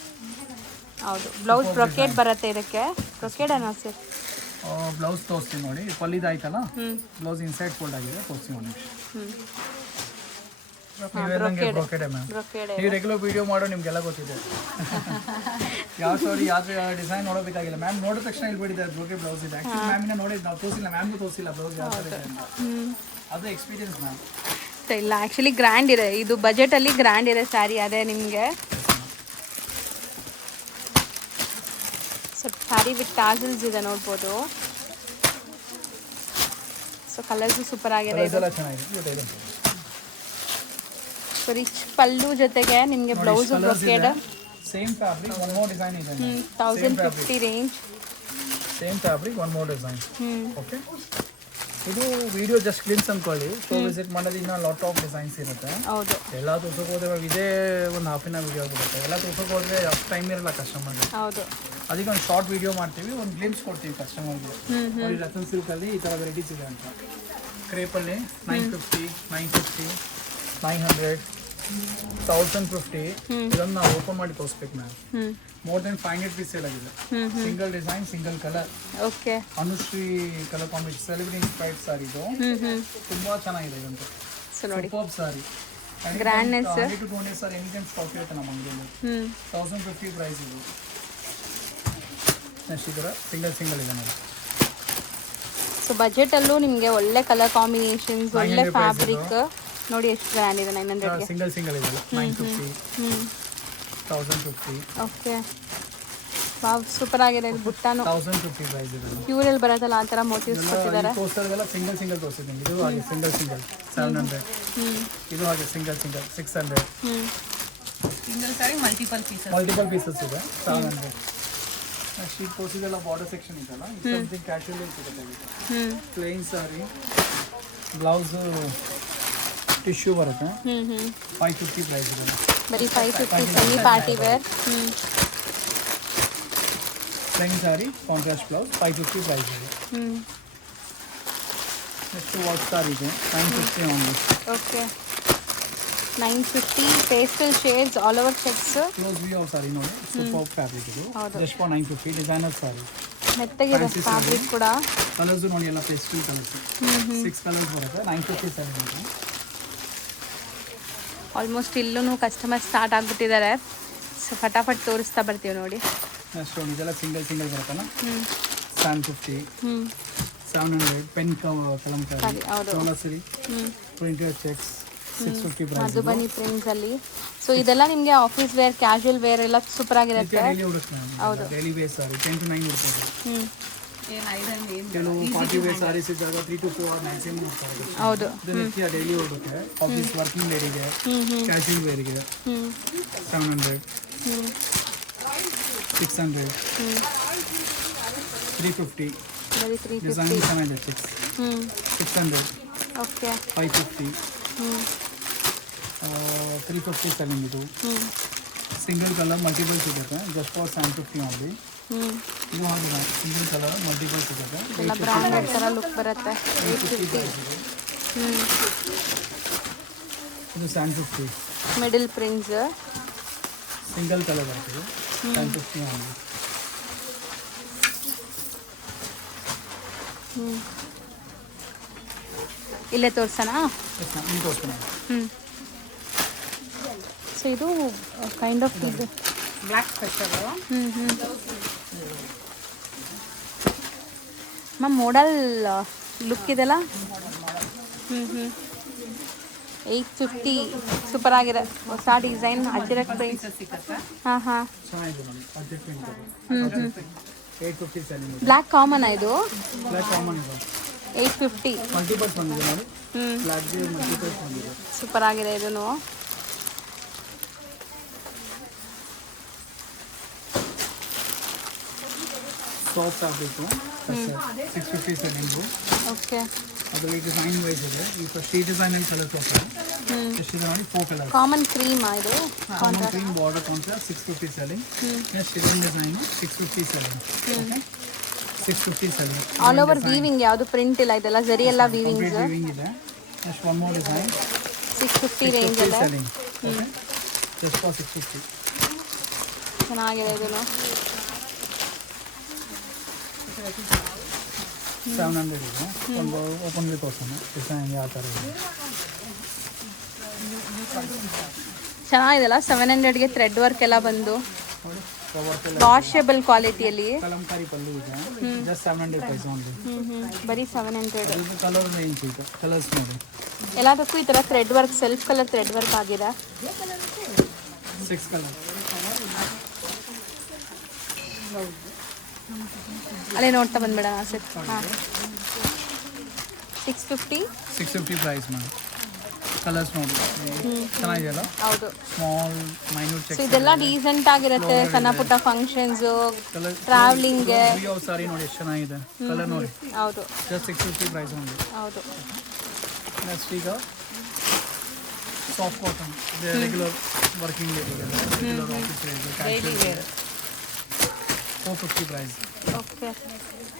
ಹೌದು, ಬ್ಲೌಸ್ ಬ್ರೊಕೇಡ್ ಬರುತ್ತೆ ಇದಕ್ಕೆ. ಬ್ರೊಕೇಡ್ ಅನ್ನಿಸ್ತು. ಬ್ಲೌಸ್ ತೋರಿಸ್ತೀನಿ ನೋಡಿ, ಪಲ್ಲಿದಾಯ್ತಲ್ಲ, ಬ್ಲೌಸ್ ಇನ್ಸೈಡ್ ಫೋಲ್ಡ್ ಆಗಿದೆ, ತೋರಿಸ್ತೀನಿ ನೋಡಿ. ಬ್ರೊಕೇಡೆ ಮ್ಯಾಮ್. ನೀವು ರೆಗ್ಯುಲರ್ ವಿಡಿಯೋ ಮಾಡೋ ನಿಮ್ಗೆಲ್ಲ ಗೊತ್ತಿದೆ. ಯಾವ ಸ್ಟೋರಿ ಯಾವ ಡಿಸೈನ್ ನೋಡೋಬೇಕಾಗಿಲ್ಲ ಮ್ಯಾಮ್. ನೋಡಿದ ತಕ್ಷಣ ಇಲ್ಲಿ ಬಿಟ್ಟಿದ್ದಾರೆ ಬ್ರೊಕೇಡ್ ಬ್ಲೌಸ್ ಇದೆ. ಆ್ಯಕ್ಚುಲಿ ಮ್ಯಾಮಿನ ನೋಡಿದ್ದು ನಾವು ತೋರಿಸಿಲ್ಲ, ಮ್ಯಾಮ್ಗೂ ತೋರಿಸಿಲ್ಲ ಬ್ಲೌಸ್ ಯಾವ ಥರ ಇದೆ ಅಂತ. ಅದು ಎಕ್ಸ್ಪೀರಿಯನ್ಸ್ ಮ್ಯಾಮ್. ಇಲ್ಲ ಆ್ಯಕ್ಚುಲಿ ಗ್ರ್ಯಾಂಡ್ ಇದೆ ಇದು, ಬಜೆಟಲ್ಲಿ ಗ್ರ್ಯಾಂಡ್ ಇದೆ ಸ್ಯಾರಿ. ಅದೇ ನಿಮಗೆ ಸೊ ಸ್ಯಾರಿ ವಿತ್ ಟಾಸಲ್ಸ್ ಇದೆ ನೋಡ್ಬೋದು. ಸೊ ಕಲರ್ಸು ಸೂಪರ್ ಆಗಿದೆ. ಇದೆಲ್ಲ ಚೆನ್ನಾಗಿದೆ. ಸೊ ರಿಚ್ ಪಲ್ಲು ಜೊತೆಗೆ ನಿಮಗೆ blouse brocade. Same fabric one more design ಇದೆ. 1050 range. Same fabric one more design. Okay, ಇದು ವಿಡಿಯೋ ಜಸ್ಟ್ ಕ್ಲಿನ್ಸ್ ಅಂದ್ಕೊಳ್ಳಿ. ಸೊ ವಿಸಿಟ್ ಮಾಡೋದು ಇನ್ನೂ ಲಾಟ್ ಆಫ್ ಡಿಸೈನ್ಸ್ ಇರುತ್ತೆ. ಹೌದು, ಎಲ್ಲ ತೋರ್ಸೋಕೆ ಹೋದ್ರೆ ಇದೇ ಒಂದು ಹಾಫಿನ ವಿಡಿಯೋ ಬಿಡುತ್ತೆ. ಎಲ್ಲ ತೋರ್ಸೋಕೆ ಹೋದ್ರೆ ಅಷ್ಟು ಟೈಮ್ ಇರಲ್ಲ ಕಸ್ಟಮರ್ಗೆ. ಹೌದು, ಅದಕ್ಕೆ ಒಂದು ಶಾರ್ಟ್ ವಿಡಿಯೋ ಮಾಡ್ತೀವಿ, ಒಂದು ಗ್ಲಿಮ್ಸ್ ಕೊಡ್ತೀವಿ ಕಸ್ಟಮರ್ಗೆ. ನೋಡಿ ರತನ್ ಸಿಲ್ಕಲ್ಲಿ ಈ ಥರ ವೆರೈಟೀಸ್ ಇದೆ ಅಂತ. ಕ್ರೇಪಲ್ಲಿ 950, 950, 900, 1050. ಇದನ್ನು ನಾವು ಓಪನ್ ಮಾಡಿ ತೋರಿಸ್ಬೇಕು ma'am. More than 500 piece sale ಆಗಿದೆ. Single design, single colour. Okay, Anushree colour combination celebrity inspired sari ಇದು. ತುಂಬಾ ಚೆನ್ನಾಗಿದೆ ಇದಂತೂ. ಸೊ ನೋಡಿ super sari. Grandness. 100 to 200 sari any time stock ಇರುತ್ತೆ ನಮ್ಮ ಅಂಗಡಿಯಲ್ಲಿ. 1050 ಪ್ರೈಸ್ ಇದು. ನೆಕ್ಸ್ಟ್ ಇದರ ಸಿಂಗಲ್ ಇದೆ ನೋಡಿ. ಸೊ ಬಜೆಟಲ್ಲೂ ನಿಮಗೆ ಒಳ್ಳೆ ಕಲರ್ ಕಾಂಬಿನೇಷನ್ಸ್, ಒಳ್ಳೆ ಫ್ಯಾಬ್ರಿಕ್ ನೋಡಿ. ಎಷ್ಟು ಗ್ರ್ಯಾಂಡ್ ಇದೆ. 900ಗೆ ಸಿಂಗಲ್ ಇದೆಲ್ಲ. 950, 1050. ಓಕೆ, ವಾವ್ ಸೂಪರ್ ಆಗಿದೆ. ಇದು ಬುಟ್ಟಾನು 1050 ಪ್ರೈಸ್ ಇದೆ. ಪ್ಯೂರಲ್ಲಿ ಬರೋದಲ್ಲ ಆ ಥರ ಮೋಟಿವ್ಸ್ ಕೊಟ್ಟಿದ್ದಾರೆ. ಪೋಸ್ಟರ್ಗೆಲ್ಲ ಸಿಂಗಲ್ ತೋರಿಸಿದ್ದೀನಿ. ಇದು ಹಾಗೆ ಸಿಂಗಲ್ 700. ಇದು ಹಾಗೆ single 600. Single sari multiple pieces ಇದೆ 700. ನೆಕ್ಸ್ಟ್ ಇದು ತೋರಿಸಿದೆಲ್ಲ ಬಾರ್ಡರ್ ಸೆಕ್ಷನ್ ಇದೆಲ್ಲ. ಸಮಥಿಂಗ್ ಕ್ಯಾಶುಯಲ್ ಸಿಗುತ್ತೆ. ಪ್ಲೇನ್ ಸಾರಿ, ಬ್ಲೌಸು ಟಿಶ್ಯೂ ಬರುತ್ತೆ. 550 ಪ್ರೈಸ್ ಇದೆ. ಬರೀ 550 semi party wear. Plain sari, contrast blouse, 550 price ಇದೆ. ನೆಕ್ಸ್ಟ್ ವಾಚ್ ಸಾರಿ ಇದೆ 950 only. Okay, 950 pastel shades all over checks. Close view sari ನೋಡಿ, ಸೂಪರ್ ಫ್ಯಾಬ್ರಿಕ್ ಇದು. Just for 950 designer sari. ಮೆತ್ತಗಿದೆ ಫ್ಯಾಬ್ರಿಕ್ ಕೂಡ. ಕಲರ್ಸ್ ನೋಡಿ ಎಲ್ಲ ಪೇಸ್ಟಲ್ ಕಲರ್ಸ್. 6 ಕಲರ್ಸ್ ಬರುತ್ತೆ. 950 ಸಾರಿ. ಆಲ್ಮೋಸ್ಟ್ ಇಲ್ಲೂ ಕಸ್ಟಮರ್ ಸ್ಟಾರ್ಟ್ ಆಗಿಬಿಟ್ಟಿದ್ದಾರೆ. ಸೊ ಫಟಾಫಟ್ ತೋರಿಸ್ತಾ ಬರ್ತೀವಿ ನೋಡಿ. ನೆಕ್ಸ್ಟ್ ಇದೆಲ್ಲ ಸಿಂಗಲ್ ಬರುತ್ತಲ್ಲ. 750, 700 ಪೆನ್ ಕಲಂಕಾರಿ, ಸೋಲಾಸಿರಿ, printed checks, 650 price. Madhubani prints ಅಲ್ಲಿ. ಸೊ ಇದೆಲ್ಲ ನಿಮಗೆ ಆಫೀಸ್ ವೇರ್, ಕ್ಯಾಶುಯಲ್ ವೇರ್ ಎಲ್ಲ ಸೂಪರ್ ಆಗಿರುತ್ತೆ. ಹೌದು, ಡೈಲಿ ವೇರ್ ಸಾರಿ 10 to 9 ಇರುತ್ತೆ. ಕೆಲವು ಪಾರ್ಟಿ ವೇರ್ ಸಾರೀಸ್ ಇದ್ದಾಗ 3 to 4 ಮ್ಯಾಕ್ಸಿಮಮ್ ಹೋಗ್ತಾರೆ. ಹೌದು, ಡೈಲಿ ಹೋಗುತ್ತೆ. ಆಫೀಸ್ ವರ್ಕಿಂಗ್ ವೇರಿಗೆ, ಕ್ಯಾಶುಯಲ್ ವೇರಿಗೆ 700, 600, 350. ಡಿಸೈನ್ ಚೆನ್ನಾಗಿದೆ. 600. ಓಕೆ, 550, 350 ಸೆಲ್ಲಿಂಗ್ ಇದು. ಸಿಂಗಲ್ ಕಲರ್ ಮಲ್ಟಿಪಲ್ ಸಿಗುತ್ತೆ. Just for 750 only. ಇದು ಹಾಗೆ ಸಿಂಗಲ್ ಕಲರ್ ಮಲ್ಟಿಪಲ್ ಸಿಗುತ್ತೆ. ಎಲ್ಲ ಬ್ರಾಂಡೆಡ್ ಥರ ಲುಕ್ ಬರುತ್ತೆ. 850. ಇದು 750. ಮಿಡಲ್ ಪ್ರಿಂಟ್ಸ್ ಸಿಂಗಲ್ ಕಲರ್ ಬರ್ತದೆ. 750 ಓನ್ಲಿ. ಇಲ್ಲೇ ತೋರ್ಸೋಣ. ತೋರಿಸ್ತೀನಿ. ಸೊ ಇದು ಕೈಂಡ್ ಆಫ್ ಇದು black special. Ma'am model look ಇದೆಲ್ಲ. 850 ಸೂಪರ್ ಆಗಿದೆ. ಹೊಸ ಡಿಸೈನ್ ಅಜ್ರಕ್ ಪ್ರಿಂಟ್. ಸಿಕ್ಕತ್ತೆ. ಹಾಂ ಚೆನ್ನಾಗಿದೆ ನೋಡಿ urgent print 850 selling. Black common ಇದು ಬ್ಲ್ಯಾಕ್ ಕಾಮನ್ ಇದೆ 850. ಮಲ್ಟಿಪರ್ಸ್ ಬಂದಿದೆ ನೋಡಿ. ಬ್ಲ್ಯಾಕ್ಗೆ ಮಲ್ಟಿಪರ್ಸ್ ಬಂದಿದೆ. ಸೂಪರ್ ಆಗಿದೆ ಇದನ್ನು. Soft fabric 650 selling. ಓಕೆ. ಅದರಲ್ಲಿ ಡಿಸೈನ್ ವೈಸ್ ಇದೆ. ಈ ಫಸ್ಟ್ ಈ ಡಿಸೈನ್ ಅಲ್ಲಿ ಕಲರ್ಸ್ ಹೋಗ್ತದೆ. ಎಷ್ಟಿದೆ ನೋಡಿ 4 ಕಲರ್ಸ್. ಕಾಮನ್ ಕ್ರೀಮ್ ಇದು common cream border contrast 650 selling. Next ಇದೊಂದು design 650 selling. Okay 650 selling. All over weaving, ಯಾವುದು ಪ್ರಿಂಟ್ ಇಲ್ಲ, ಇದೆಲ್ಲ ಜರಿ ಎಲ್ಲ ವೀವಿಂಗ್. ವೀವಿಂಗ್ ಇದೆ. Next one more design 650 range ಅಲ್ಲ. ಸೆಲ್ಲಿಂಗ್. Okay just for 650. ಚೆನ್ನಾಗಿದೆ ಇದನ್ನು. 700 ಇದೆ. ಒಂದು ಓಪನ್ ವಿತ್ ತೋರಿಸೋಣ ಡಿಸೈನ್ ಯಾವ ಥರ ಇದೆ. ಚೆನ್ನಾಗಿದೆಲ್ಲ. 700ಗೆ ಥ್ರೆಡ್ ವರ್ಕ್ ಎಲ್ಲ ಬಂದು ನೋಡಿ ಕವರ್ ವಾಷೇಬಲ್ ಕ್ವಾಲಿಟಿಯಲ್ಲಿ. ಕಲಂಕಾರಿ ಪಲ್ಲು ಇದೆ. Just 700 price only. ಬರೀ 700. ಇದು ಕಲರ್ ರೇಂಜ್ ಇದೆ. ಕಲರ್ಸ್ ನೋಡಿ ಎಲ್ಲದಕ್ಕೂ ಈ ಥರ thread work, self colour thread work ಆಗಿದೆ. 6 ಕಲರ್. ಅಲ್ಲೇ ನೋಡ್ತಾ ಬಂದ್ಬೇಡ ಸೆಟ್. ಹಾಂ 650 ಪ್ರೈಸ್ ಮ್ಯಾಮ್. ಕಲರ್ಸ್ ನೋಡಿ ಚೆನ್ನಾಗಿದೆಯಲ್ಲ. ಹೌದು. Small minute so check. ಇದೆಲ್ಲ ಡೀಸೆಂಟ್ ಆಗಿರುತ್ತೆ, ಸಣ್ಣ ಪುಟ್ಟ ಫಂಕ್ಷನ್ಸು, ಟ್ರಾವೆಲಿಂಗ್ಗೆ. ಸಾರಿ ನೋಡಿ ಎಷ್ಟು ಚೆನ್ನಾಗಿದೆ ಕಲರ್ ನೋಡಿ. ಹೌದು ಜಸ್ಟ್ 650 ಪ್ರೈಸ್ ಓನ್ಲಿ. ಹೌದು. ನೆಕ್ಸ್ಟ್ ಈಗ soft cotton regular working regular office daily wear 450 price. Okay.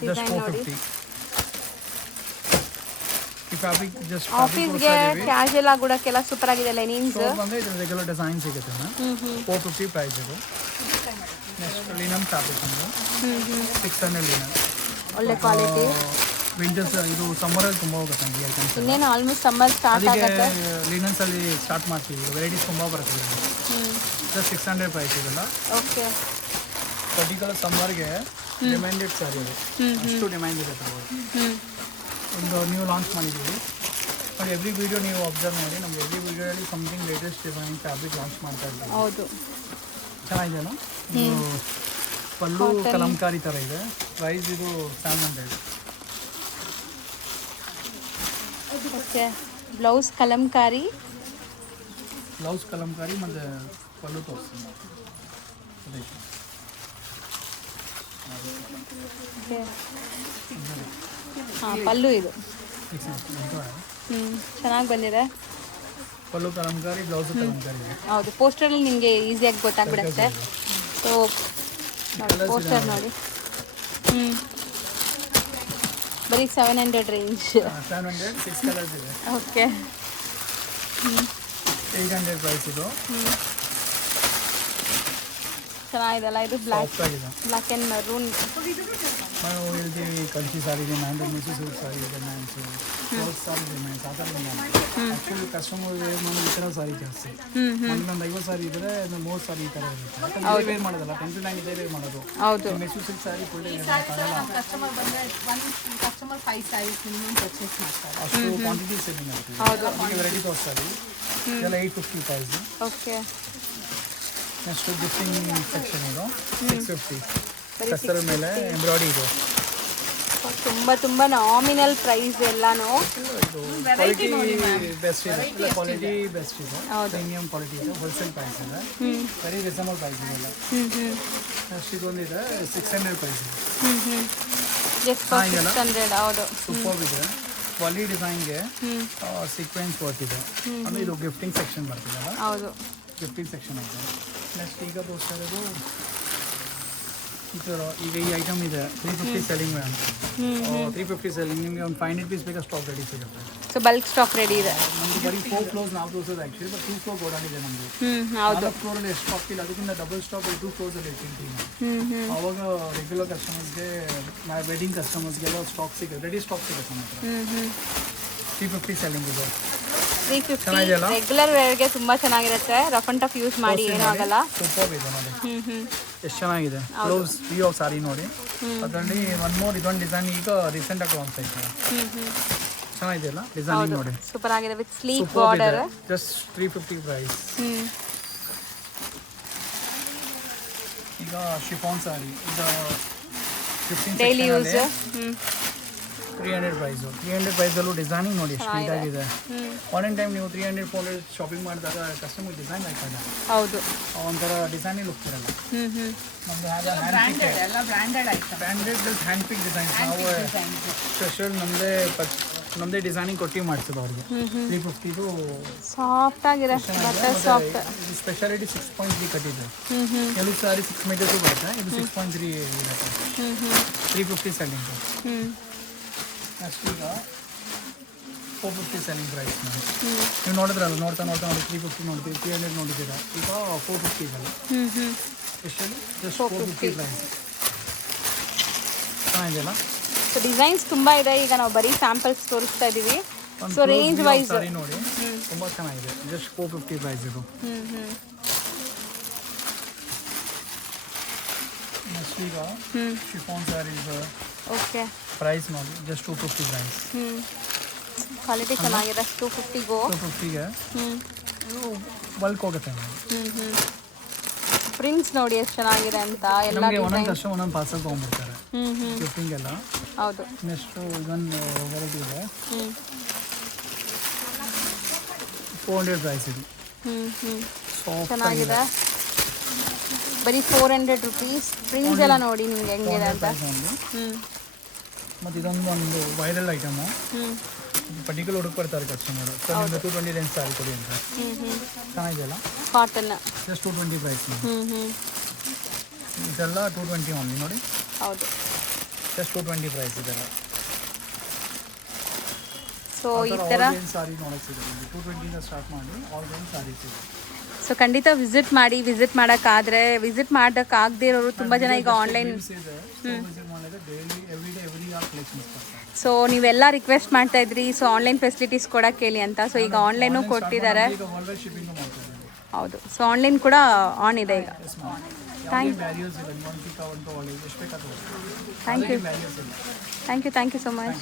Just design ನೋಡಿ. 450. ಈ ಫ್ಯಾಬ್ರಿಕ್ ಜಸ್ಟ್ ಆಫೀಸ್ಗೆ ಕ್ಯಾಶುಯಲ್ ಆಗಿ ಉಡೋಕ್ಕೆಲ್ಲ ಸೂಪರ್ ಆಗಿದೆ. ಲೆನಿನ್ಸ್ ಬಂದರೆ ಇದು ರೆಗ್ಯುಲರ್ ಡಿಸೈನ್ ಸಿಗುತ್ತೆ ಮ್ಯಾಮ್. 450 ಪ್ರೈಸ್ ಇದು. ನೆಕ್ಸ್ಟ್ ಲಿನನ್ ಫ್ಯಾಬ್ರಿಕ್ ಅಂದರೆ 600 ಲಿನನ್. ಒಳ್ಳೆ ಕ್ವಾಲಿಟಿ. ವಿಂಟರ್ಸ್ ಇದು ಸಮ್ಮರಲ್ಲಿ ತುಂಬ ಹೋಗುತ್ತೆ ಈ ಐಟಮ್ಸ್. ಇನ್ನೇನು ಆಲ್ಮೋಸ್ಟ್ ಸಮ್ಮರ್ ಸ್ಟಾರ್ಟ್ ಅದಕ್ಕೆ ಆಗುತ್ತೆ. ಲಿನನ್ಸಲ್ಲಿ ಸ್ಟಾರ್ಟ್ ಮಾಡ್ತೀವಿ. ವೆರೈಟೀಸ್ ತುಂಬ ಬರ್ತದೆ. ಜಸ್ಟ್ 600 ಪ್ರೈಸ್ ಇದೆಲ್ಲ. ಓಕೆ. ಪರ್ಟಿಕ್ಯುಲರ್ ಸಮ್ಮರ್ಗೆ ಡಿಮ್ಯಾಂಡೆಡ್ ಸ್ಯಾರಿ ಇದೆ. ಅಷ್ಟು ಡಿಮ್ಯಾಂಡ್ ಇದೆ ತಗೊಳ್ಳಿ. ಒಂದು ನೀವು ಲಾಂಚ್ ಮಾಡಿದ್ದೀವಿ ನೋಡಿ. ಎವ್ರಿ ವಿಡಿಯೋ ನೀವು ಅಬ್ಸರ್ವ್ ಮಾಡಿ. ನಮ್ಗೆ ಎವ್ರಿ ವಿಡಿಯೋದಲ್ಲಿ something latest design fabric launch ಮಾಡ್ತಾ ಇದ್ದೀವಿ. ಹೌದು. ಚೆನ್ನಾಗಿದೆಯಲ್ಲ. ಇದು ಪಲ್ಲು ಕಲಂಕಾರಿ ಥರ ಇದೆ. ಪ್ರೈಸ್ ಇದು 700. Okay. Blouse Kalamkari. Blouse Kalamkari ಮತ್ತು ಪಲ್ಲು ತೋರಿಸ್ತೀನಿ. ಅದೇ ಹಾಂ ಪಲ್ಲು ಇದು. ಚೆನ್ನಾಗಿ ಬಂದಿದೆ. ಪಲ್ಲು ಕಲಂಕಾರಿ, ಬ್ಲೌಸು ಕಲಂಕಾರಿ ಇದೆ. ಹೌದು. ಪೋಸ್ಟರಲ್ಲಿ ನಿಮಗೆ ಈಸಿಯಾಗಿ ಗೊತ್ತಾಗ್ಬಿಡುತ್ತೆ. ಸೊ ಪೋಸ್ಟರ್ ನೋಡಿ. ಬರೀ 700 ರೇಂಜ್. 700 6 ಕಲರ್ಸ್ ಇದೆ. ಓಕೆ. 800 ಪ್ರೈಸ್ ಇದು. ಚೆನ್ನಾಗಿದೆಲ್ಲ. ಇದು ಬ್ಲ್ಯಾಕ್ ಸಾಫ್ಟ್ ಆಗಿದೆ. Black and maroon. ನಾವು ಹೇಳ್ತೀವಿ ಕಂಚಿ ಸಾರಿ ಇದೆ, ಮ್ಯಾಂಡಲ್ ಸಿಲ್ಕ್ ಸಾರಿ ಇದೆ, ಮ್ಯಾನ್ಸು ಕ್ಲೋತ್ ಸಾರಿ ಇದೆ, ಮ್ಯಾನ್ಸ್ ಆ ಥರ ಆ್ಯಕ್ಚುಲಿ ಕಸ್ಟಮರ್ ವೇರ್ ಮಾಡೋದು ಈ ಥರ ಸಾರಿ ಜಾಸ್ತಿ. ಒಂದು 50 ಸಾರಿ ಇದ್ದರೆ 30 ಸಾರಿ ಈ ಥರ ಇರುತ್ತೆ. ಯಾಕಂದ್ರೆ ವೇರ್ ಮಾಡೋದಲ್ಲ, 10 to 9 ಇದೇ ವೇರ್ ಮಾಡೋದು. ಹೌದು. ಮೆಸು ಸಿಲ್ಕ್ ಸಾರಿ ಫುಲ್ ಡೇ ಕಸ್ಟಮರ್ ಬಂದರೆ ಕಸ್ಟಮರ್ 5 ಸ್ಯಾರೀಸ್ ಮಿನಿಮಮ್ ಪರ್ಚೇಸ್ ಮಾಡ್ತಾರೆ. ಅಷ್ಟು ಕ್ವಾಂಟಿಟಿ ಸೆಲ್ಲಿಂಗ್ ಆಗುತ್ತೆ. ಈಗ ವೆರೈಟಿ ತೋರಿಸ್ತಾರೆ. ಇದೆಲ್ಲ 850 price. Okay. Next gifting section ಇದು 650. ಕಸ್ಟರ್ ಮೇಲೆ ಎಂಬ್ರಾಯ್ಡಿ ಇದೆ. ತುಂಬ ನಾಮಿನಲ್ ಪ್ರೈಸ್ ಎಲ್ಲಾನು. ಇದು ಕ್ವಾಲಿಟಿ ಬೆಸ್ಟ್ ಇದೆ. ಇಲ್ಲ ಕ್ವಾಲಿಟಿ ಬೆಸ್ಟ್ ಇದೆ. ಪ್ರೀಮಿಯಂ ಕ್ವಾಲಿಟಿ ಇದೆ. ಹೋಲ್ಸೇಲ್ ಪ್ರೈಸ್ ಇದೆ. ವೆರಿ ರೀಸನಬಲ್ ಪ್ರೈಸ್ ಇದೆಲ್ಲ. ನೆಕ್ಸ್ಟ್ ಇದೊಂದಿದೆ 600 ಪ್ರೈಸ್ ಇದೆ. ಜಸ್ಟ್ 600. ಹೌದು. ಸೂಪರ್ ಇದೆ. ಕ್ವಾಲಿಟಿ ಡಿಸೈನ್ಗೆ ಸೀಕ್ವೆನ್ಸ್ ವರ್ಕ್ ಇದೆ. ಅಂದರೆ ಇದು ಗಿಫ್ಟಿಂಗ್ ಸೆಕ್ಷನ್ ಬರ್ತಿದೆಲ್ಲ. ಹೌದು. ಗಿಫ್ಟಿಂಗ್ ಸೆಕ್ಷನ್ ಇದೆ. ನೆಕ್ಸ್ಟ್ ಈಗ ತೋರಿಸ್ತಾ ಇರೋದು ಈ ಥರ. ಈಗ ಈ ಐಟಮ್ ಇದೆ 350 ಸೆಲ್ಲಿಂಗ್ ಮ್ಯಾಮ್. 350 ಸೆಲ್ಲಿಂಗ್. ನಿಮಗೆ ಒಂದು 500 ಪೀಸ್ ಬೇಕಾ ಸ್ಟಾಕ್ ರೆಡಿ ಸಿಗುತ್ತೆ. ಸೊ ಬಲ್ಕ್ ಸ್ಟಾಕ್ ರೆಡಿ ಇದೆ. ನಮ್ದು ಬರೀ 4 ಫ್ಲೋರ್ಸ್ ನಾವು ತೋರಿಸೋದು ಆ್ಯಕ್ಚುಲಿ. ಬಟ್ 2 ಫ್ಲೋರ್ ಗೋಡನ್ ಇದೆ ನಮ್ಮದು. ಹೌದು. 4 ಫ್ಲೋರಲ್ಲಿ ಎಷ್ಟು ಸ್ಟಾಕ್ ಇಲ್ಲ, ಅದಕ್ಕಿಂತ ಡಬಲ್ ಸ್ಟಾಕ್ 2 ಫ್ಲೋರ್ಸಲ್ಲಿ ಇಟ್ಟಿರ್ತೀವಿ ನಾವು. ಆವಾಗ ರೆಗ್ಯುಲರ್ ಕಸ್ಟಮರ್ಸ್ಗೆ, ವೆಡ್ಡಿಂಗ್ ಕಸ್ಟಮರ್ಸ್ಗೆಲ್ಲ ಸ್ಟಾಕ್ ಸಿಗುತ್ತೆ, ರೆಡಿ ಸ್ಟಾಕ್ ಸಿಗುತ್ತೆ ನಮ್ಮ ಹತ್ರ. 350 ಸೆಲ್ಲಿಂಗ್ ಇದೆ. 350 ರೆಗ್ಯುಲರ್ ವೇರ್ಗೆ ತುಂಬ ಚೆನ್ನಾಗಿರುತ್ತೆ. ರಫ್ ಅಂಡ್ ಟಫ್ ಯೂಸ್ ಮಾಡಿ ಏನೂ ಆಗಲ್ಲ. ಸೂಪರ್ ಇದೆ ನೋಡಿ. ಎಷ್ಟು ಚೆನ್ನಾಗಿದೆ. ಬ್ಲೌಸ್ ವ್ಯೂ ಆಫ್ ಸಾರಿ ನೋಡಿ. ಅದರಲ್ಲಿ ಒನ್ ಮೋರ್ ಇದೊಂದು ಡಿಸೈನ್ ಈಗ ರೀಸೆಂಟಾಗಿ ಲಾಂಚ್ ಆಯ್ತು. ಚೆನ್ನಾಗಿದೆಯಲ್ಲ ಡಿಸೈನಿಂಗ್ ನೋಡಿ ಸೂಪರ್ ಆಗಿದೆ with sleek border. Just 350 price. ಈಗ ಶಿಫಾನ್ ಸಾರಿ ಈಗ 15 ಡೈಲಿ ಯೂಸ್. 300 ಪ್ರೈಸು. 300 ಪ್ರೈಸಲ್ಲೂ ಡಿಸೈನಿಂಗ್ ನೋಡಿ ಎಷ್ಟು ನೀಟಾಗಿದೆ. ಆನ್ ಟೈಮ್ ನೀವು 300-400 ಶಾಪಿಂಗ್ ಮಾಡಿದಾಗ ಕಸ್ಟಮರ್ ಡಿಸೈನ್ ಆಗ್ತದೆ. ಹೌದು, ಒಂಥರ ಡಿಸೈನಿಂಗ್ ಲುಕ್ ಇರಲ್ಲ. ನಮ್ದು ಹ್ಯಾಂಡ್ ಬ್ರ್ಯಾಂಡೆಡ್ ಎಲ್ಲ ಬ್ರ್ಯಾಂಡೆಡ್ ಐಟಮ್. ಬ್ರ್ಯಾಂಡೆಡ್ ಹ್ಯಾಂಡ್ ಪಿಕ್ ಡಿಸೈನ್ಸ್ ನಾವು ಸ್ಪೆಷಲ್ ನಮ್ಮದೇ ಡಿಸೈನಿಂಗ್ ಕೊಟ್ಟು ಮಾಡ್ತೀವಿ ಅವ್ರಿಗೆ. 350 ಸಾಫ್ಟ್ ಆಗಿದೆ ಬಟ್ಟೆ, ಸಾಫ್ಟ್. ಸ್ಪೆಷಾಲಿಟಿ 6.3 ಕಟ್ಟಿದೆ. ಕೆಲವು ಸಾರಿ 6 ಮೀಟರ್ಸು ಬರುತ್ತೆ, ಇದು 6.3 ಇರುತ್ತೆ. 350 ಸೆಲ್ಲಿಂಗ್. ನೆಕ್ಸ್ಟ್ ಈಗ 450 ಸೆಲ್ಲಿಂಗ್ ಪ್ರೈಸ್. ನೀವು ನೋಡಿದ್ರಲ್ಲ, ನೋಡ್ತಾ ನೋಡಿ 350 ನೋಡ್ತೀವಿ, 300 ನೋಡಿದ್ದೀರಾ. ಈಗ 450 ಇದಲ್ಲ, ಸ್ಪೆಷಲಿ ಜಸ್ಟ್ 450 ಪ್ರೈಸ್. ಚೆನ್ನಾಗಿದೆಯಲ್ಲ. ಸೊ ಡಿಸೈನ್ಸ್ ತುಂಬ ಇದೆ. ಈಗ ನಾವು ಬರೀ ಸ್ಯಾಂಪಲ್ಸ್ ತೋರಿಸ್ತಾ ಇದ್ದೀವಿ. ಸೊ ರೇಂಜ್ ವೈಸ್ ಸಾರಿ ನೋಡಿ ತುಂಬ ಚೆನ್ನಾಗಿದೆ. ಜಸ್ಟ್ 450 ಪ್ರೈಸ್ ಇದು. ನೆಕ್ಸ್ಟ್ ಈಗ ಶಿಫಾನ್ ಸ್ಯಾರೀಸ್. ಓಕೆ, ಪ್ರೈಸ್ ನೋಡಿ ಜಸ್ಟ್ 250 ಪ್ರೈಸ್. ಕ್ವಾಲಿಟಿ ಚೆನ್ನಾಗಿದೆ. 250 ಗೋ. 250ಗೆ ಬಲ್ಕ್ ಹೋಗುತ್ತೆ. ಪ್ರಿಂಟ್ಸ್ ನೋಡಿ ಎಷ್ಟು ಚೆನ್ನಾಗಿದೆ ಅಂತ. ಎಲ್ಲ ನಮಗೆ ಒಂದೊಂದು ವರ್ಷ ಒಂದೊಂದು ಪಾರ್ಸಲ್ ತೊಗೊಂಡ್ಬಿಡ್ತಾರೆ ಗಿಫ್ಟಿಂಗೆಲ್ಲ. ಹೌದು. ನೆಕ್ಸ್ಟು ಇದೊಂದು ವೆರೈಟಿ ಇದೆ, 400 ಪ್ರೈಸ್ ಇದು. ಚೆನ್ನಾಗಿದೆ. ಬರೀ 400 ರುಪೀಸ್. ಪ್ರಿಂಟ್ಸ್ ಎಲ್ಲ ನೋಡಿ ನಿಮ್ಗೆ ಹೆಂಗಿದೆ ಅಂತ. ಮತ್ತು ಇದೊಂದು ವೈರಲ್ ಐಟಮು. ಪರ್ಟಿಕ್ಯುಲರ್ ಹುಡುಕ್ ಬರ್ತಾರೆ ಕಸ್ಟಮರು. ಸೊ ನಿಮಗೆ 220 ರೇಂಜ್ ಸಾರಿ ಕೊಡಿ ಅಂತ. ಚೆನ್ನಾಗಿದೆಯಲ್ಲ, ಕಾಟನ್. Just 220 price. ಇದೆಲ್ಲ 220 ಓನ್ಲಿ ನೋಡಿ. ಹೌದು, ಜಸ್ಟ್ 220 ಪ್ರೈಸ್ ಇದೆಲ್ಲ. ಸೊ ಈ ಥರ ಸಾರಿ ನೋಡೋಕೆ ಸಿಗುತ್ತೆ. 220 ಸ್ಟಾರ್ಟ್ ಮಾಡಿ ಆಲ್ ರೇಂಜ್ ಸಾರೀಸ್ ಇದೆ. ಸೊ ಖಂಡಿತ ವಿಸಿಟ್ ಮಾಡಿ. ವಿಸಿಟ್ ಮಾಡೋಕ್ಕಾದರೆ, ವಿಸಿಟ್ ಮಾಡೋಕ್ಕಾಗದೇ ಇರೋರು ತುಂಬ ಜನ ಈಗ ಆನ್ಲೈನ್. ಸೊ ನೀವೆಲ್ಲ ರಿಕ್ವೆಸ್ಟ್ ಮಾಡ್ತಾ ಇದ್ರಿ, ಸೊ ಆನ್ಲೈನ್ ಫೆಸಿಲಿಟೀಸ್ ಕೊಡೋಕೆ ಹೇಳಿ ಅಂತ. ಸೊ ಈಗ ಆನ್ಲೈನು ಕೊಟ್ಟಿದ್ದಾರೆ. ಹೌದು, ಸೊ ಆನ್ಲೈನ್ ಕೂಡ ಆನ್ ಇದೆ ಈಗ. Thank you so much.